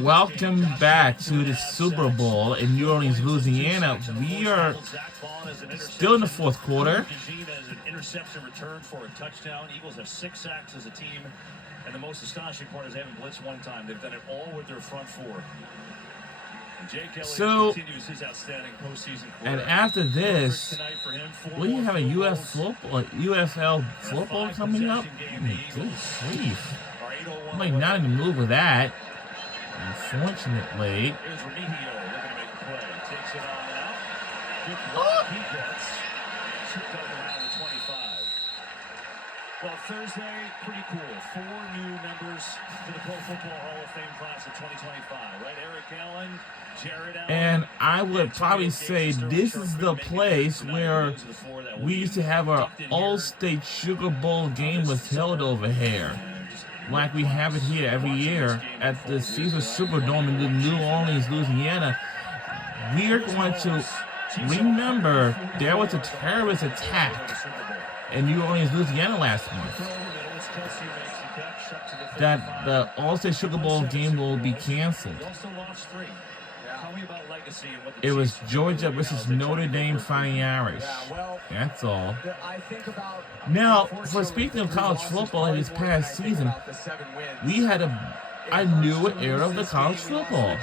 Welcome back to the Super Bowl in New Orleans, Louisiana. We are still in the fourth quarter. Interception return for a touchdown. Eagles have 6 sacks as a team, and the most astonishing part is they haven't blitzed one time. They've done it all with their front four. So, and after this, we have a USL football coming up. Good grief! I might not even move with that. Unfortunately. Well, Thursday, pretty cool. 4 new members to the Pro Football Hall of Fame class of 2025, right? Eric Allen, Jared Allen. And I would probably say this is the place where we used to have our All-State Sugar Bowl game was held over here. Like we have it here every year at the Caesars Superdome in New Orleans, Louisiana. We are going to remember there was a terrorist attack in New Orleans, Louisiana last month. That the All-State Sugar Bowl game will be canceled. It was Georgia versus Notre Dame Fighting Irish. That's all. Now, for speaking of college football in this past season, we had a new era of the college football.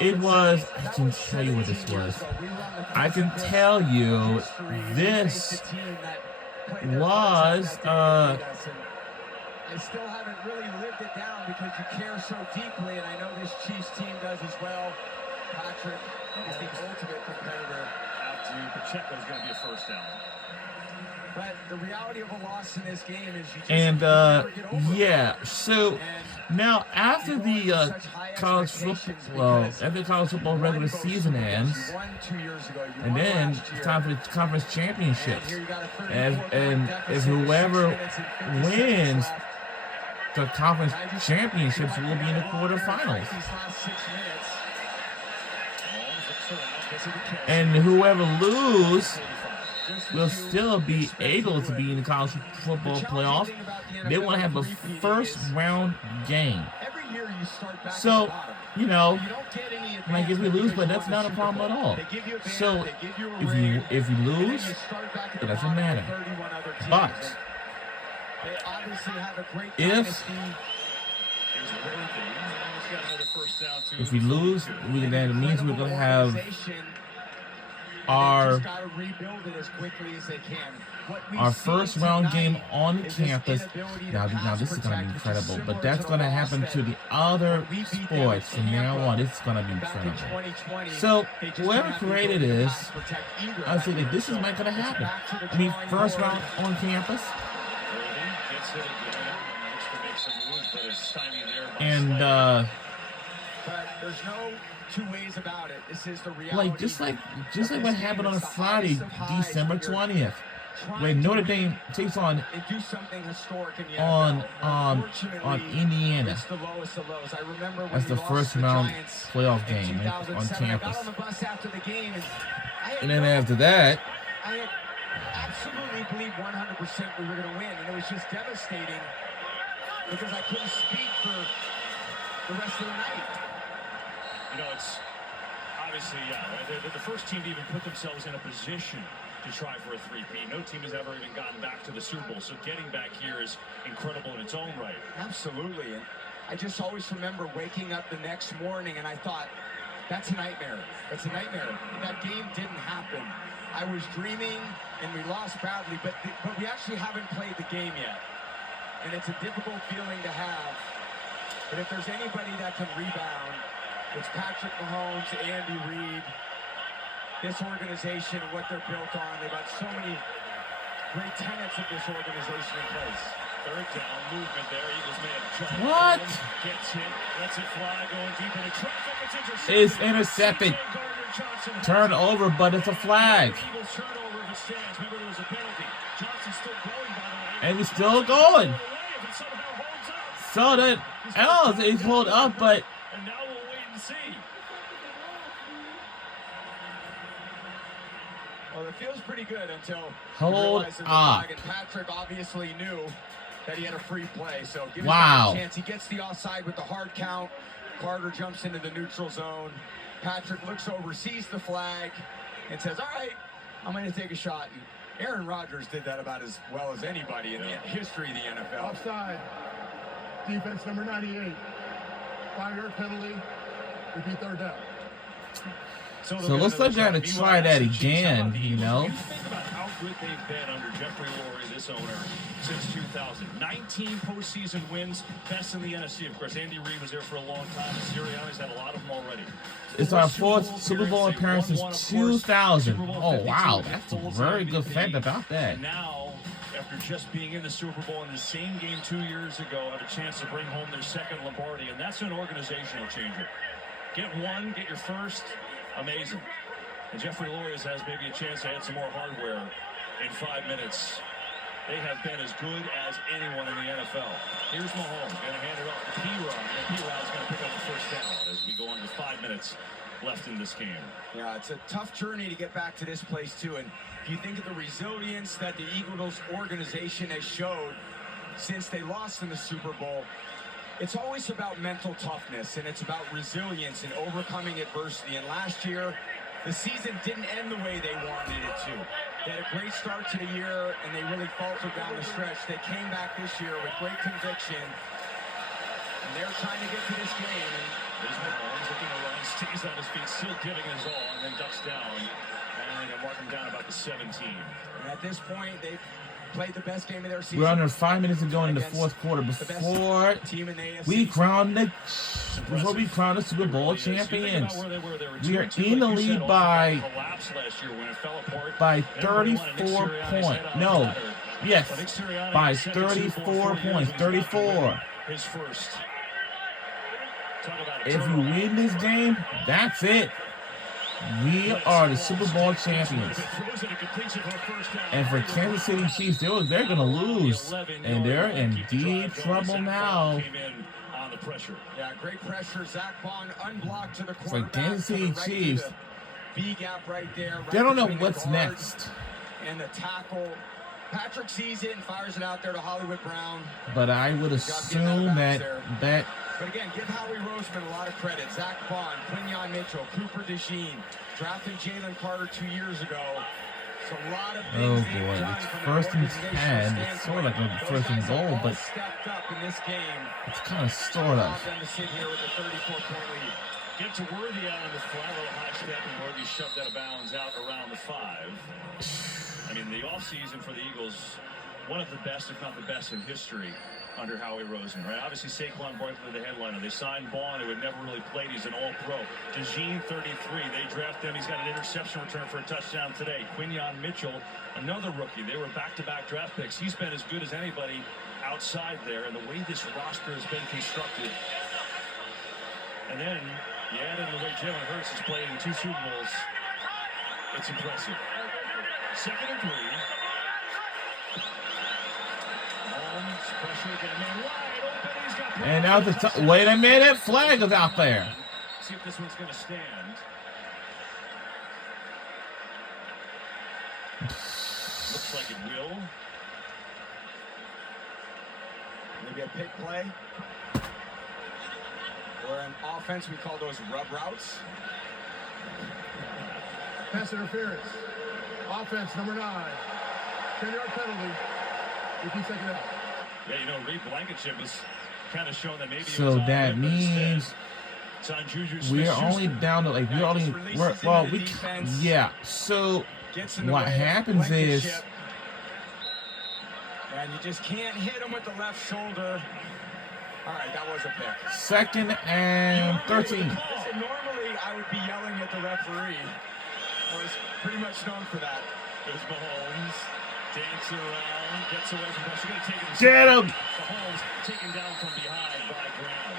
It was, I can tell you what this was. I can tell you this was, I still haven't really lived it down because you care so deeply, and I know this Chiefs team does as well. Patrick is the ultimate competitor. Out to Pacheco's going to be a first down. But the reality of a loss in this game is you just and yeah, so now after the college football regular season ends, and then it's time for the conference championships, and if whoever wins the conference championships will be in the quarterfinals, and whoever loses will still be able to be in the college football playoff. They want to have a first round game. So, you know, like if we lose, but that's not a problem at all. So if you lose, it doesn't matter. But if we lose, that means we're going to have our first round game on campus. Now this is going to be incredible, but that's going to happen to the other sports from now on. This is going to be incredible. So whoever created this, I say that this is not going to happen. I mean, first round on campus, and there's no 2 ways about it. This is the reality. like just like what happened on Friday, December 20th, when Notre Dame takes on Indiana. That's the first round playoff game on campus. And then after that, I absolutely believed 100% we were going to win, and it was just devastating because I couldn't speak for the rest of the night. You know, it's obviously, they're the first team to even put themselves in a position to try for a 3-peat. No team has ever even gotten back to the Super Bowl, so getting back here is incredible in its own right. Absolutely, and I just always remember waking up the next morning and I thought, that's a nightmare. That's a nightmare. That game didn't happen. I was dreaming, and we lost badly, but we actually haven't played the game yet. And it's a difficult feeling to have. But if there's anybody that can rebound, it's Patrick Mahomes, Andy Reid, this organization, what they're built on. They've got so many great tenets of this organization in place. Third down, movement there. Eagles may have jumped. What? Gets hit, lets it fly, going deep into traffic. It's intercepted. Turn over, but it's a flag. And he's still going. So that else is pulled up, but and now we'll wait and see. Well, it feels pretty good until hold up. And Patrick obviously knew that he had a free play. So give Wow. him a chance. He gets the offside with the hard count. Carter jumps into the neutral zone. Patrick looks over, sees the flag, and says, all right, I'm going to take a shot. And Aaron Rodgers did that about as well as anybody in the history of the NFL. Offside. Defense number 98. 5-yard penalty. Repeat third down. So let's let them try that again, you know. You think about how good they've been under Jeffrey Lurie, this owner, since 2000. 19 postseason wins, best in the NFC. Of course, Andy Reid was there for a long time. And Sirianni's had a lot of them already. It's our fourth Super Bowl appearance since 2000. Oh, wow. That's a very good fact about that. Now, after just being in the Super Bowl in the same game 2 years ago, have a chance to bring home their second Lombardi, and that's an organizational changer. Get one, get your first, amazing. And Jeffrey Lurie has maybe a chance to add some more hardware in 5 minutes. They have been as good as anyone in the NFL. Here's Mahomes, going to hand it off to P-Rod, and P-Rod's going to pick up the first down as we go on to 5 minutes left in this game. Yeah, it's a tough journey to get back to this place, too. And if you think of the resilience that the Eagles organization has showed since they lost in the Super Bowl, it's always about mental toughness, and it's about resilience and overcoming adversity. And last year, the season didn't end the way they wanted it to. They had a great start to the year, and they really faltered down the stretch. They came back this year with great conviction, and they're trying to get to this game. And there's Mahomes looking to run, stays on his feet, still giving his all, and then ducks down. And they mark him down about the 17. And at this point, they've played the best game of their season. We're under 5 minutes to go in the fourth quarter before we crown the Super Bowl champions. We are in the lead by 34 points. No, yes, by 34 points. 34. If you win this game, that's it. We are the Super Bowl champions. And for Kansas City Chiefs, they're going to lose. And they're in deep trouble now. Yeah, great pressure. Zach Bond unblocked to the For quarterback. Kansas City Chiefs, B gap right there. they don't know what's next. And the tackle. Patrick sees it and fires it out there to Hollywood Brown. But I would assume that But again, give Howie Roseman a lot of credit. Zach Bond, Quinyon Mitchell, Cooper DeJean, drafting Jalen Carter 2 years ago. It's a lot of things oh they've boy, done it's from an first and organizational 10. It's sort of like a standpoint. first Those and guys have goal, all but stepped up in this game. it's kind of sort Allow of. them to sit here with a 34-point lead. Get to Worthy out on the fly, a little high step, and Worthy shoved out of bounds out around the 5. I mean, the offseason for the Eagles, one of the best, if not the best, in history under Howie Roseman, right? Obviously, Saquon Barkley, the headliner. They signed Bond, who had never really played. He's an all-pro. DeJean, 33. They draft him. He's got an interception return for a touchdown today. Quinyon Mitchell, another rookie. They were back-to-back draft picks. He's been as good as anybody outside there. And the way this roster has been constructed. And then you add in the way Jalen Hurts has played in 2 Super Bowls. It's impressive. 2nd and 3. And now wait a minute, flag is out there. See if this one's going to stand. Looks like it will. Maybe a pick play. Or in offense, we call those rub routes. Pass interference. Offense number 9. 10-yard penalty. Repeat second out. Yeah, you know, Reed Blankenship was kind of showing that maybe. So that means we're only down to yeah. So what happens is, and you just can't hit him with the left shoulder. All right, that was a pick. 2nd and 13. Listen, normally I would be yelling at the referee. I was pretty much known for that. There's Mahomes. Dance around, gets away from pressure. Going to take it. Get him! Mahomes taken down from behind by Brown.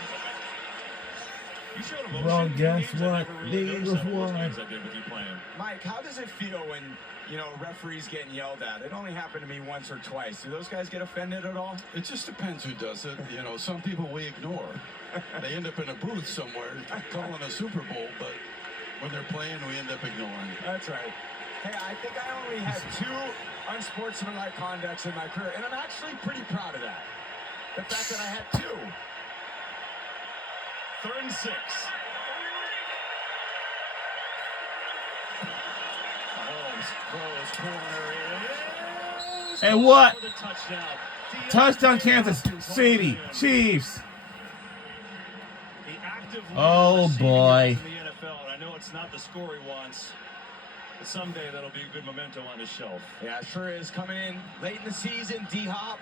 You showed emotion. Well, guess what? The Eagles won. I did with you playing. Mike, how does it feel when, you know, referees getting yelled at? It only happened to me once or twice. Do those guys get offended at all? It just depends who does it. You know, some people we ignore. They end up in a booth somewhere calling a Super Bowl, but when they're playing, we end up ignoring. That's right. Hey, I think I only had 2 unsportsmanlike conducts in my career, and I'm actually pretty proud of that. The fact that I had 2. 3rd and 6. Mahomes throws corner is And what? for the touchdown. Touchdown, Kansas City Chiefs. The active Oh, leader boy. in the NFL, and I know it's not the score he wants, but someday that'll be a good memento on his shelf. Yeah, it sure is. Coming in late in the season, D-Hop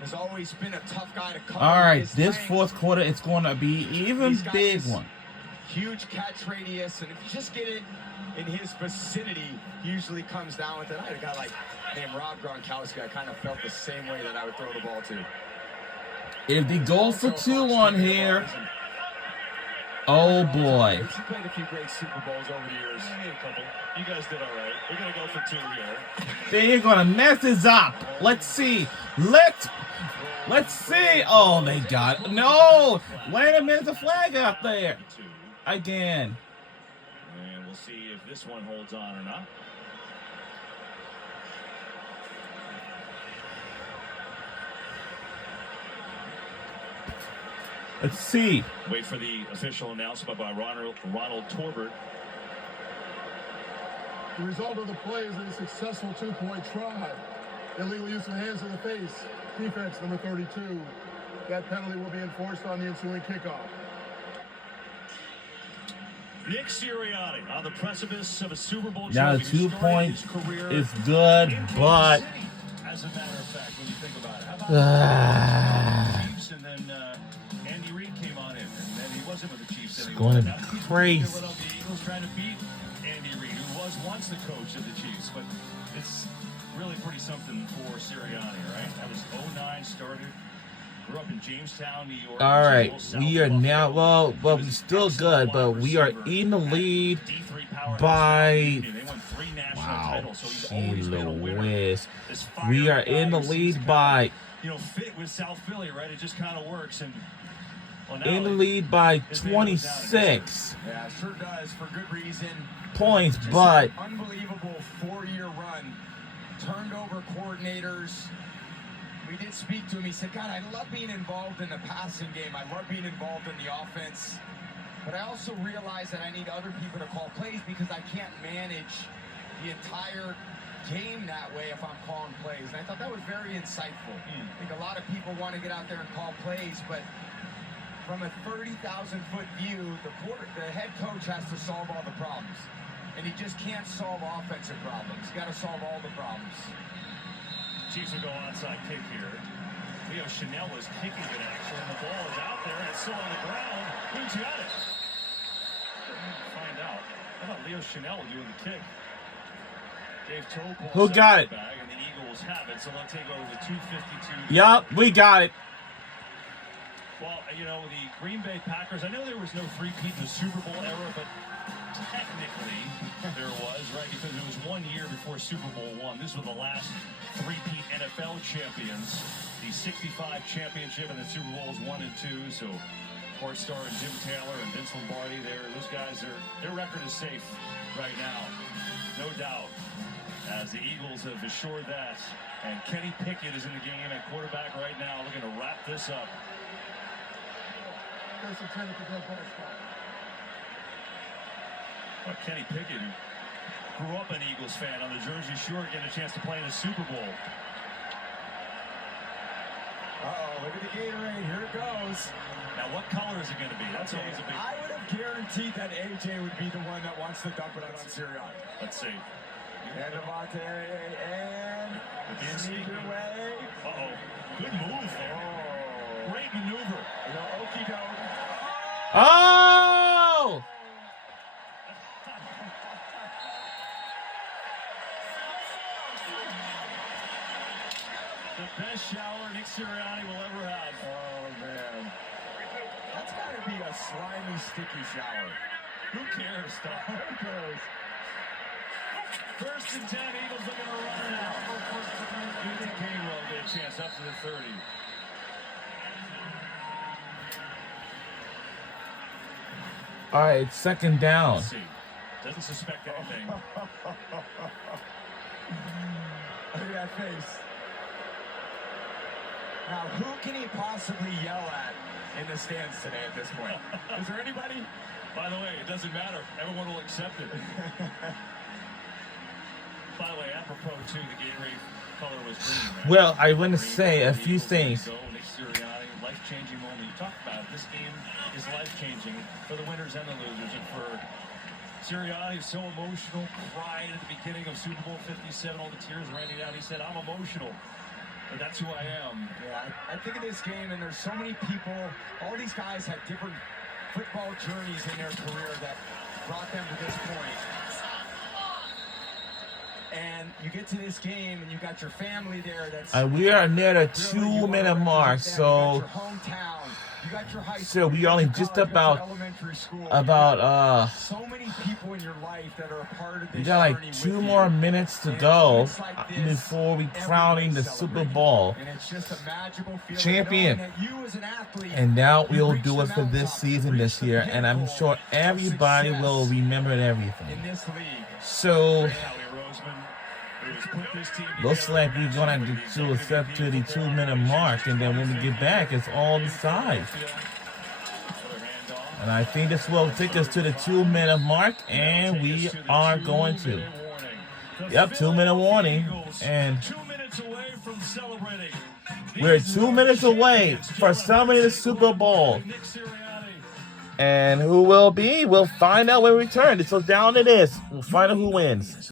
has always been a tough guy to cover. All right, his this length. fourth quarter, it's going to be even He's got big this one. Huge catch radius, and if you just get it in his vicinity, he usually comes down with it. I had a guy like named Rob Gronkowski. I kind of felt the same way that I would throw the ball to. If they go for 2 on here, oh boy. He played a few great Super Bowls over the years. Yeah, a couple. You guys did all right. We're going to go for 2 here. They're gonna mess this up. Let's see. Let's see. Oh, they got it. No. Wait a minute, the flag out there. 2. Again. And we'll see if this one holds on or not. Let's see. Wait for the official announcement by Ronald Torbert. The result of the play is a successful 2-point try. Illegal use of hands in the face. Defense number 32. That penalty will be enforced on the ensuing kickoff. Nick Sirianni on the precipice of a Super Bowl Now the trophy. 2 Started points his career is good, in Kansas but City, as a matter of fact, when you think about it. How about the Chiefs, and then Andy Reid came on in, and then he wasn't with the Chiefs anymore. going Now he's with crazy. the Philadelphia Eagles trying to beat Andy Reid, who was once the coach of the Chiefs, but it's really pretty something for Sirianni, right? That was 09 started. Grew up in Jamestown, New York. all right. South We are Buffalo. now, well, He we're was still an good, excellent but wide we are receiver in the at lead D3 powerhouse by. Miami. They won 3 national Wow. titles, so he's Gee always been a winner. Louise. This We are fiery in the guy who seems lead to by. kinda, you know, fit with South Philly, right? It just kind of works. And well, now In the lead by his man goes down in 26 Yeah, sure does, for good reason. points, Just but an unbelievable 4-year run. Turned over coordinators. We did speak to him. He said, God, I love being involved in the passing game. I love being involved in the offense. But I also realize that I need other people to call plays because I can't manage the entire game that way if I'm calling plays. And I thought that was very insightful. I think a lot of people want to get out there and call plays, but from a 30,000-foot view, the head coach has to solve all the problems. And he just can't solve offensive problems. He's got to solve all the problems. Chiefs will go onside kick here. Leo Chanel was kicking it actually, and the ball is out there and it's still on the ground. Who's got it? Find out. How about Leo Chanel doing the kick? Dave Toll Who got it? Bag, and the Eagles have it, so they'll take over the 2:52. yup, we got it. Well, you know, the Green Bay Packers, I know there was no three-peat in the Super Bowl era, but technically there was, right? Because it was 1 year before Super Bowl I. This was the last three-peat NFL champions. The 65 championship and the Super Bowls 1 and 2. So, Court Star and Jim Taylor and Vince Lombardi, those guys, their record is safe right now. No doubt. As the Eagles have assured that. And Kenny Pickett is in the game at quarterback right now, looking to wrap this up. First and 10 at the dead ball spot. Well, Kenny Pickett, who grew up an Eagles fan on the Jersey Shore, getting a chance to play in the Super Bowl. Uh-oh, look at the Gatorade. Here it goes. Now, what color is it going to be? That's always a big. I would have guaranteed that AJ would be the one that wants to dump it out on Sirianni. Let's see. And Devontae, and Again, sneak sneaky. away. Uh-oh. Good move there. Oh. Great maneuver. You know, okie doke. Oh! The best shower Nick Sirianni will ever have. Oh, man. That's got to be a slimy, sticky shower. Who cares, Doc? Who cares? First and 10, Eagles looking to run it out. Good Gainwell get a chance up to the 30. All right, it's second down. Let's see. Doesn't suspect anything. Look at that face. Now, who can he possibly yell at in the stands today at this point? Is there anybody? By the way, it doesn't matter. Everyone will accept it. By the way, apropos too, the Gatorade color was green. Right? Well, I want to say a few things. Nick Sirianni, life-changing moment. You talked about it. This game is life-changing for the winners and the losers. And for Sirianni, so emotional, cried at the beginning of Super Bowl 57. All the tears raining down. He said, "I'm emotional. But that's who I am." Yeah, I think of this game, and there's so many people. All these guys had different football journeys in their career that brought them to this point. And you get to this game, and you got your family there. That's We are near the 2-minute mark, so so you got your hometown, you got your high so school, we you got only your just college, you got your about elementary school. So many people in your life that are a part of this we got like journey 2 with more you. minutes to And go moments like this, before we crowning the everybody's Super Bowl celebrating. And it's just a magical feeling champion. knowing that you as an athlete, And now you we'll reached do the it for this mountaintop, season you this reached the year, and I'm pinnacle sure of everybody success will remember in everything. this league. So Howie Roseman, who has put this team looks together. like we're gonna do a step to the 2-minute mark, and then when we get back, it's all decided. And I think this will take us to the 2-minute mark, and we are going to. Yep, 2-minute warning, and 2 minutes away from celebrating. we're 2 minutes away for celebrating the Super Bowl. Nick Sirianni. And who will be? We'll find out when we return. So down to this. We'll find out who wins.